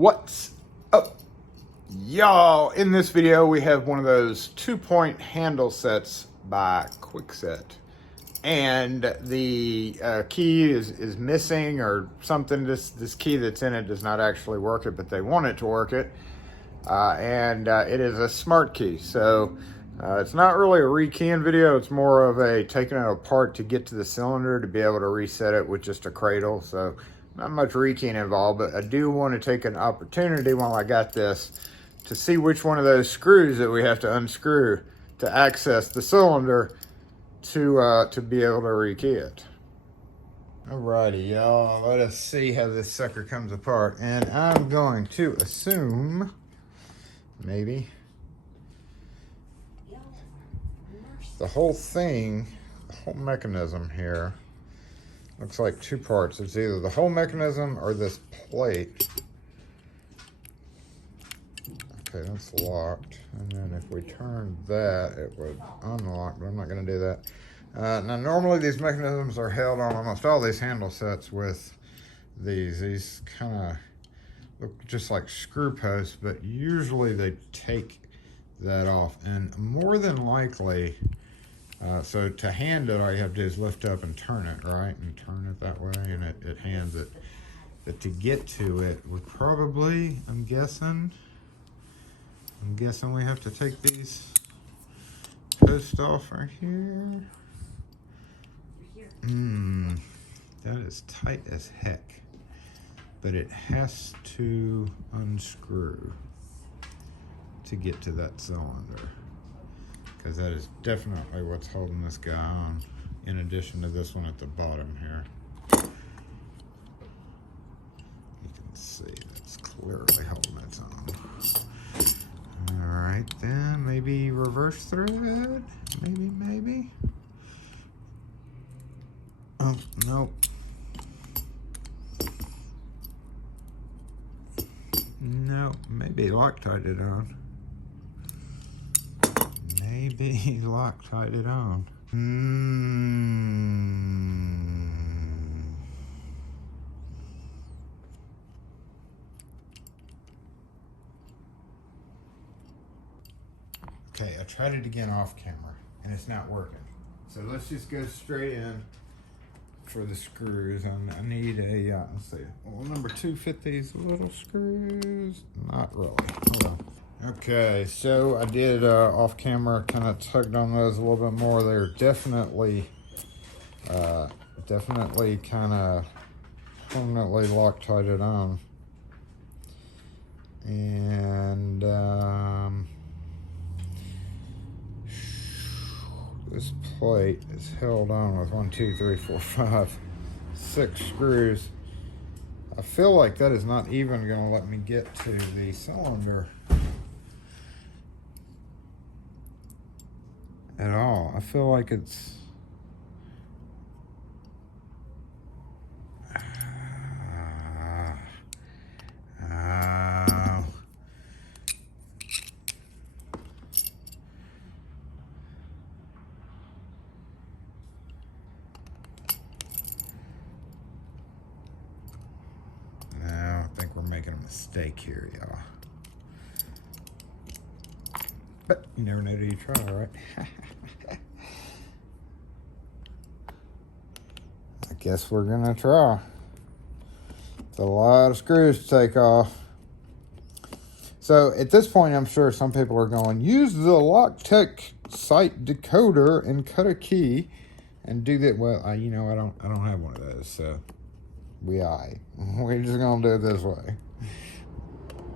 What's up, y'all? In this video we have one of those 2-point handle sets by Kwikset, and the key is missing or something. This key that's in it does not actually work it, but they want it to work it, and it is a smart key. So it's not really a rekeying video, it's more of a taking it apart to get to the cylinder to be able to reset it with just a cradle. So not much rekeying involved, but I do want to take an opportunity while I got this to see which one of those screws that we have to unscrew to access the cylinder to be able to rekey it. Alrighty, y'all, let us see how this sucker comes apart. And I'm going to assume, maybe, the whole thing, the whole mechanism here, looks like two parts. It's either the whole mechanism or this plate. Okay, that's locked. And then if we turn that, it would unlock, but I'm not gonna do that. Now, normally these mechanisms are held on almost all these handle sets with these. These kind of look just like screw posts, but usually they take that off. And more than likely, so to hand it, all you have to do is lift up and turn it, right? And turn it that way, and it hands it. But to get to it, we probably, I'm guessing we have to take these posts off right here. That is tight as heck. But it has to unscrew to get to that cylinder, because that is definitely what's holding this guy on, in addition to this one at the bottom here. You can see that's clearly holding its on. Alright then, maybe reverse thread? Maybe. Oh, nope. No, maybe Loctite it on. Maybe Loctite it on. Okay, I tried it again off camera and it's not working. So let's just go straight in for the screws. I need a, let's see, will number 2 fit these little screws? Not really. Hold on. Okay, so I did off camera, kind of tugged on those a little bit more. They're definitely kind of permanently Loctited on. And this plate is held on with 1, 2, 3, 4, 5, 6 screws. I feel like that is not even going to let me get to the cylinder at all. I feel like it's making a mistake here, y'all. But you never know till you try, right? I guess we're gonna try. It's a lot of screws to take off. So at this point, I'm sure some people are going, use the Loctite site decoder and cut a key and do that. Well, you know, I don't have one of those, so we're just gonna do it this way.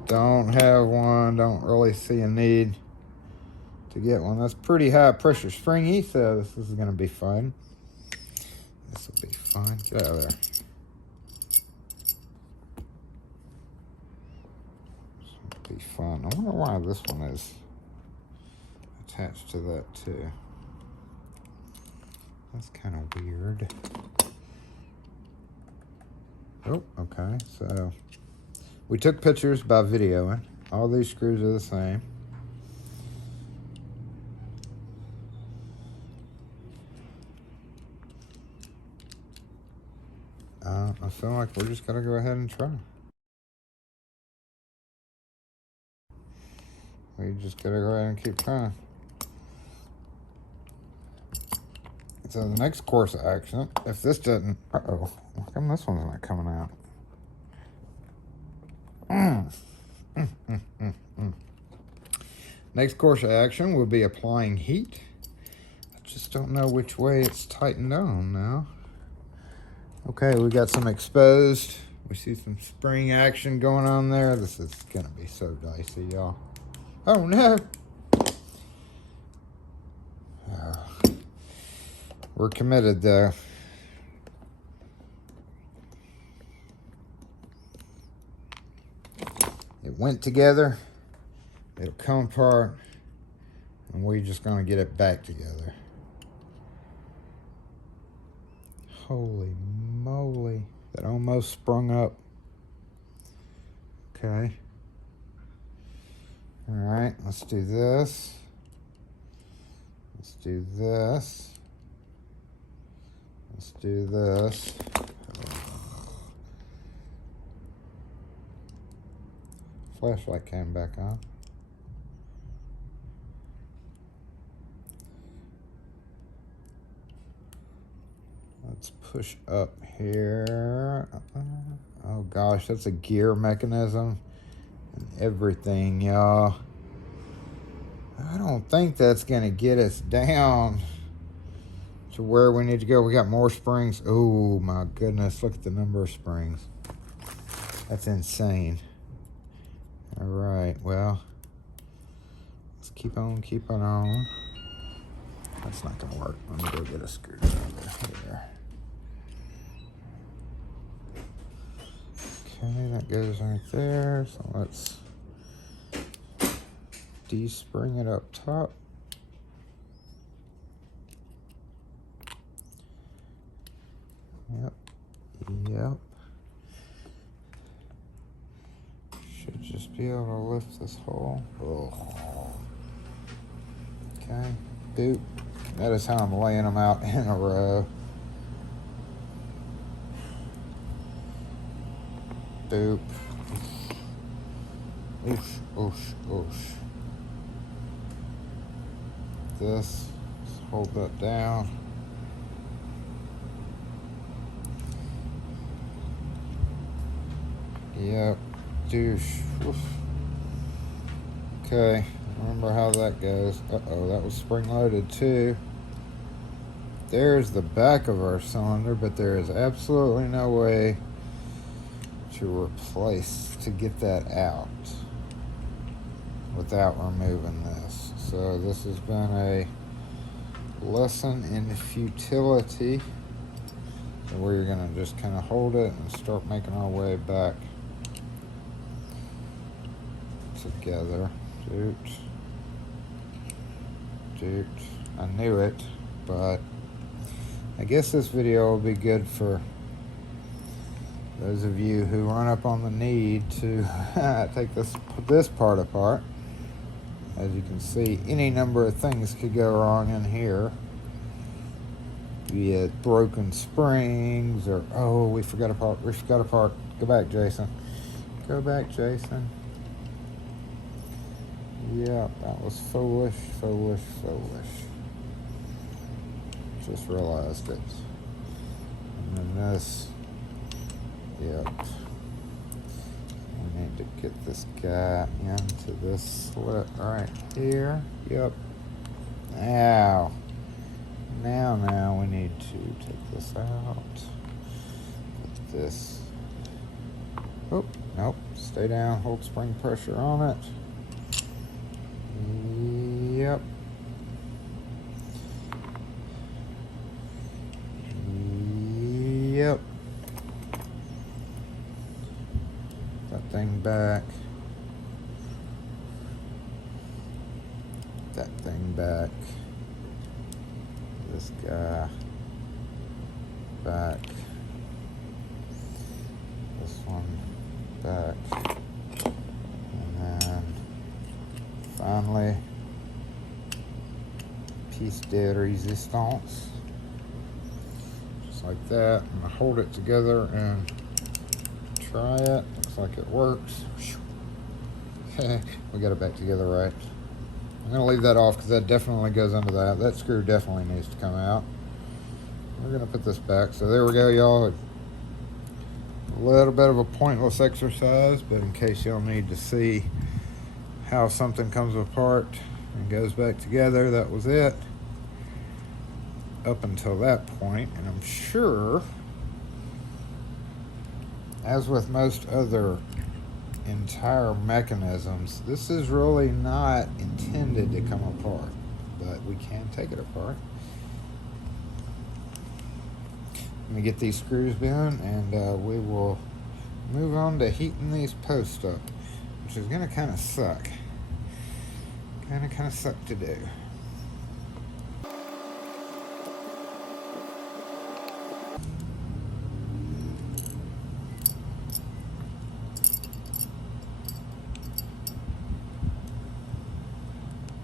Don't have one, don't really see a need to get one. That's pretty high pressure springy, so this is gonna be fun. This will be fun. Get out of there. This will be fun. I wonder why this one is attached to that too. That's kind of weird. Oh, okay, so we took pictures by videoing. All these screws are the same. I feel like we're just gonna go ahead and try. we just gotta go ahead and keep trying. So the next course of action, if this doesn't, how come this one's not coming out? Next course of action will be applying heat. I just don't know which way it's tightened on now. Okay, we got some exposed. We see some spring action going on there. This is gonna be so dicey, y'all. Oh no! We're committed though. It went together. It'll come apart, and we're just gonna get it back together. Holy moly, that almost sprung up. Okay. All right, let's do this. Let's do this. Let's do this. Flashlight came back on. Let's push up here. Oh gosh, that's a gear mechanism and everything, y'all. I don't think that's gonna get us down to where we need to go. We got more springs. Oh my goodness, look at the number of springs. That's insane. All right, well, let's keep on keeping on. That's not gonna work. Let me go get a screwdriver here. Okay, that goes right there. So let's de-spring it up top. Yep. Yep. Should just be able to lift this hole. Oh. Okay. Boop. Notice how I'm laying them out in a row. Boop. Oosh, oosh, oosh. This. Let's hold that down. Yep. Douche. Oof. Okay. Remember how that goes. Uh-oh, that was spring-loaded too. There's the back of our cylinder, but there is absolutely no way to get that out without removing this. So this has been a lesson in futility. So we're gonna just kind of hold it and start making our way back together. Doot. Doot. I knew it, but I guess this video will be good for those of you who run up on the need to put this part apart. As you can see, any number of things could go wrong in here. Be it broken springs or, oh, we forgot a part. Go back, Jason. Go back, Jason. Yeah, that was foolish. Just realized it. And then this. Yep. We need to get this guy into this slit right here. Yep. Now we need to take this out. Put this. Oh, nope. Stay down. Hold spring pressure on it. Yep. Yep. That thing back. That thing back. This guy back. This one back. And then finally, piece de resistance. Just like that. I'm gonna hold it together and try it. Looks like it works. We got it back together right. I'm going to leave that off because that definitely goes under that. That screw definitely needs to come out. We're going to put this back. So there we go, y'all. A little bit of a pointless exercise, but in case y'all need to see how something comes apart and goes back together, that was it. Up until that point, and I'm sure, as with most other entire mechanisms, this is really not intended to come apart, but we can take it apart. Let me get these screws down, and we will move on to heating these posts up, which is going to kind of suck. Kind of suck to do.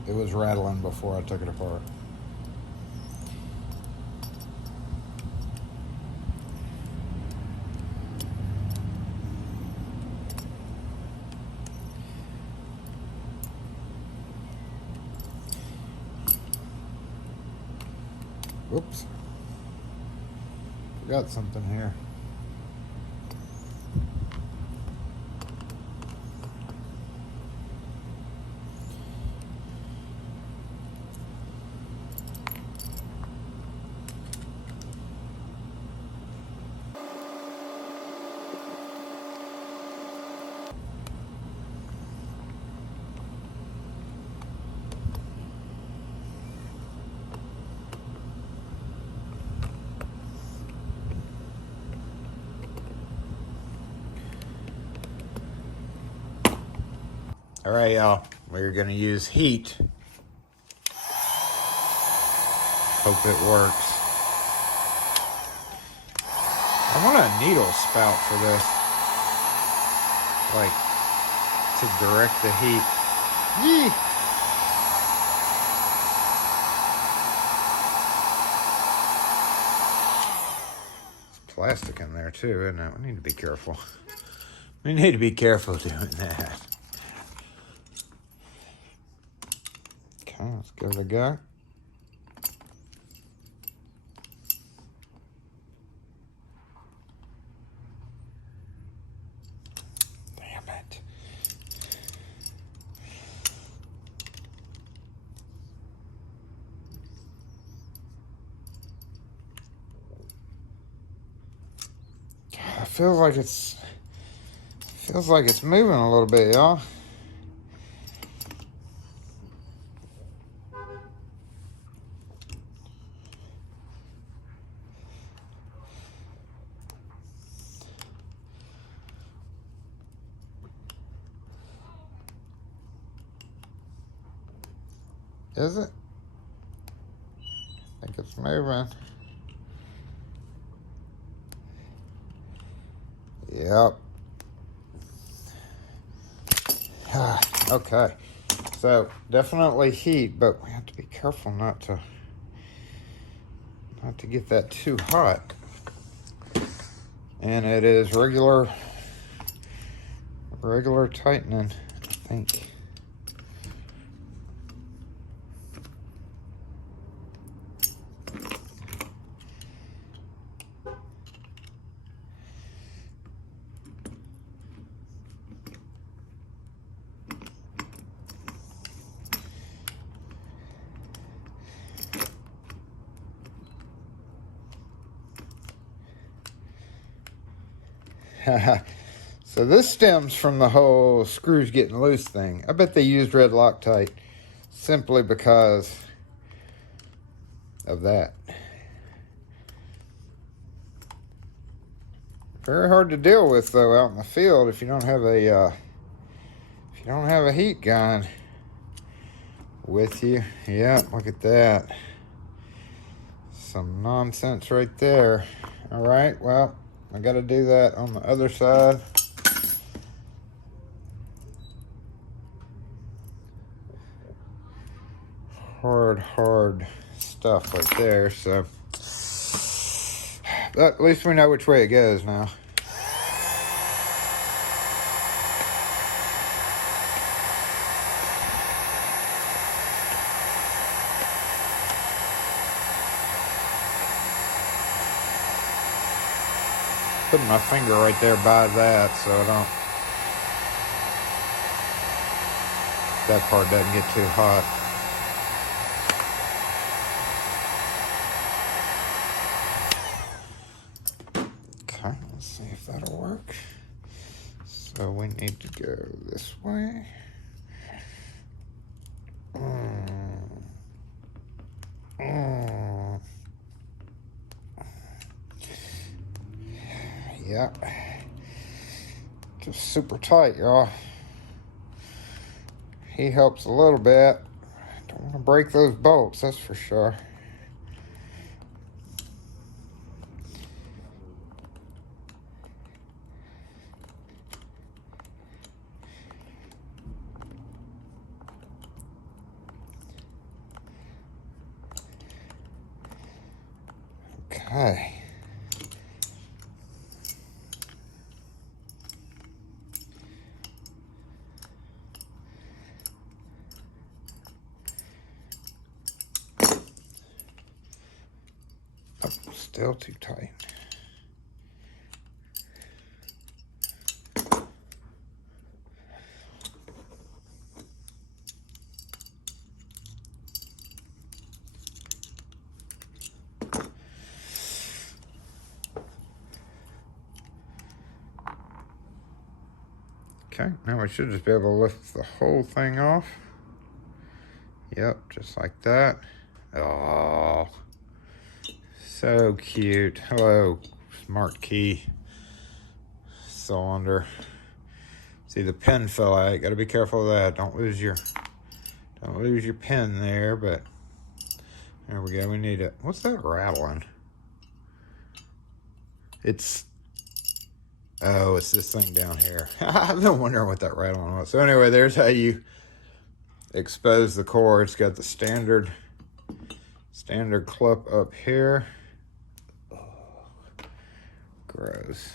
It was rattling before I took it apart. Oops. Forgot something here. All right, y'all, we're gonna use heat. Hope it works. I want a needle spout for this, like, to direct the heat. Yee! There's plastic in there too, isn't it? We need to be careful. We need to be careful doing that. Okay, let's give it a go. Damn it. I feel like it's moving a little bit, y'all. Is it? I think it's moving. Yep. Okay. So definitely heat, but we have to be careful not to get that too hot. And it is regular tightening, I think. So this stems from the whole screws getting loose thing. I bet they used red Loctite simply because of that. Very hard to deal with though out in the field if you don't have a heat gun with you. Yeah, look at that. Some nonsense right there. All right, well, I got to do that on the other side. Hard stuff right there. So, but at least we know which way it goes now. putting my finger right there by that so that part doesn't get too hot. Okay, let's see if that'll work. So we need to go this way. Yeah, just super tight, y'all. He helps a little bit. Don't want to break those bolts, that's for sure. Okay. Oh, still too tight. Okay, now we should just be able to lift the whole thing off. Yep, just like that. Oh, so cute. Hello, Smartkey cylinder. See, the pin fell out. Got to be careful of that. Don't lose your pin there. But there we go. We need it. What's that rattling? Oh, it's this thing down here. I've been wondering what that rattling was. So anyway, there's how you expose the core. It's got the standard clip up here. Oh, gross.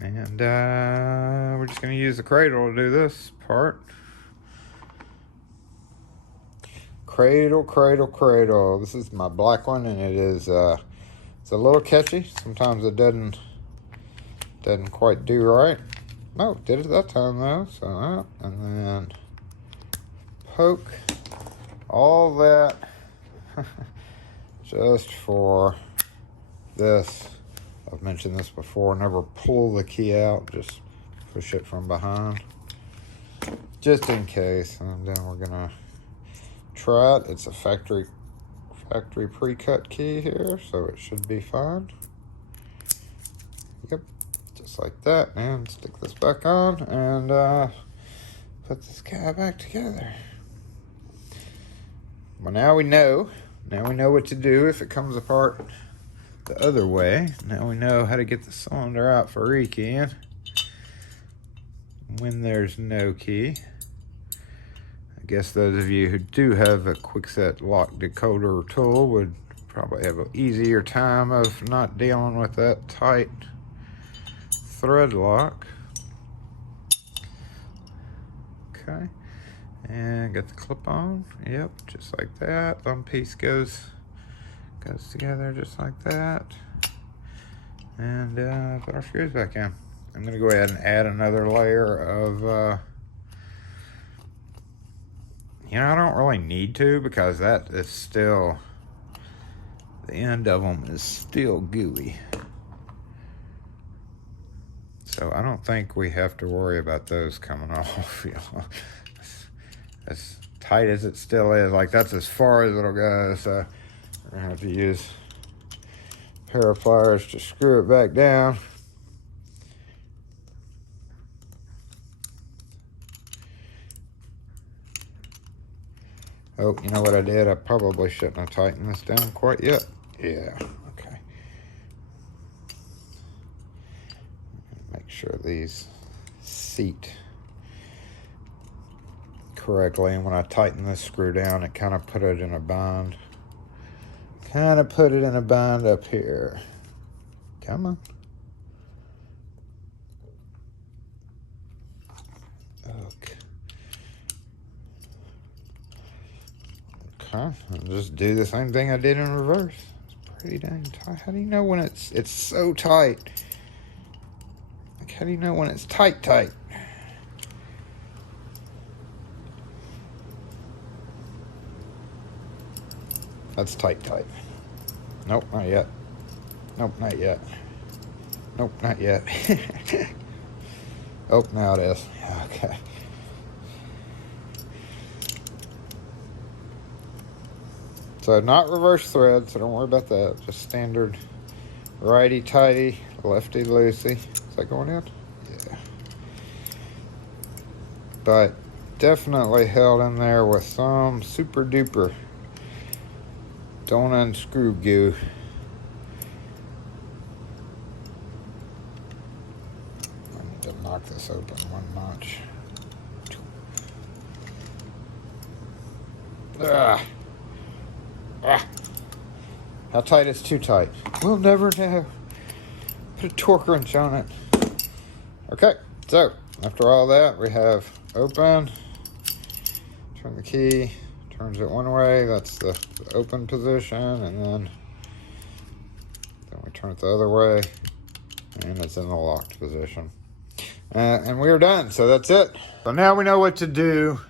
And we're just going to use the cradle to do this part. Cradle, cradle, cradle. This is my black one, and it is it's a little catchy. Sometimes it doesn't quite do right. No, did it that time though. So and then poke all that just for this. I've mentioned this before. Never pull the key out. Just push it from behind, just in case. And then we're gonna try it. It's a factory pre-cut key here, so it should be fine. Yep, just like that. And stick this back on and put this guy back together. Well, now we know what to do if it comes apart the other way. Now we know how to get the cylinder out for rekeying when there's no key. I guess those of you who do have a Kwikset lock decoder tool would probably have an easier time of not dealing with that tight thread lock. Okay, and get the clip on. Yep, just like that. Thumb piece goes together just like that. And put our screws back in. I'm gonna go ahead and add another layer of you know, I don't really need to, because that is still, the end of them is still gooey. So I don't think we have to worry about those coming off. You know, as tight as it still is, like that's as far as it'll go. So we're gonna have to use a pair of pliers to screw it back down. Oh, you know what I did? I probably shouldn't have tightened this down quite yet. Yeah, okay. Make sure these seat correctly. And when I tighten this screw down, it kind of put it in a bind. Kind of put it in a bind up here. Come on. Okay. Okay, I'll just do the same thing I did in reverse. It's pretty dang tight. How do you know when it's so tight? Like, how do you know when it's tight? That's tight. Nope, not yet. Nope, not yet. Nope, not yet. Oh, now it is. Okay. So not reverse thread, so don't worry about that. Just standard righty-tighty, lefty-loosey. Is that going in? Yeah. But definitely held in there with some super duper don't unscrew goo. I need to knock this open one notch. How tight is too tight? We'll never know. Put a torque wrench on it. Okay, so after all that, we have open. Turn the key. Turns it one way. That's the open position, and then we turn it the other way, and it's in the locked position. And we are done. So that's it. So now we know what to do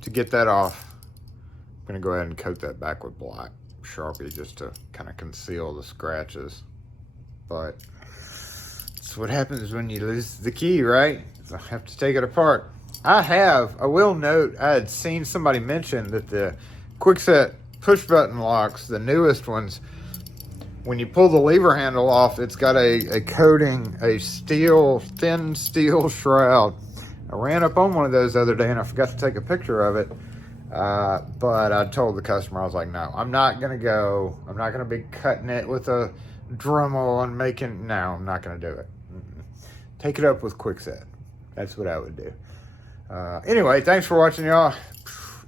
to get that off. I'm gonna go ahead and coat that back with black Sharpie just to kind of conceal the scratches. But that's what happens when you lose the key, right? I have to take it apart. I will note, I had seen somebody mention that the Kwikset push button locks, the newest ones, when you pull the lever handle off, it's got a coating, a thin steel shroud. I ran up on one of those the other day and I forgot to take a picture of it. But I told the customer, I was like, no, I'm not going to be cutting it with a Dremel and no, I'm not going to do it. Take it up with Kwikset. That's what I would do. Anyway, thanks for watching, y'all.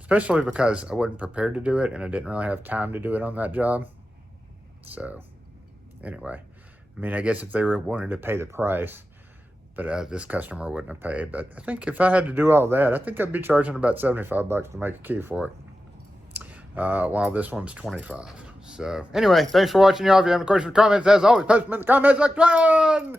Especially because I wasn't prepared to do it and I didn't really have time to do it on that job. So, anyway, I mean, I guess if they wanted to pay the price, but this customer wouldn't have paid. But I think if I had to do all that, I think I'd be charging about $75 to make a key for it. While this one's $25. So, anyway, thanks for watching, y'all. If you have any questions or comments, as always, post them in the comment section.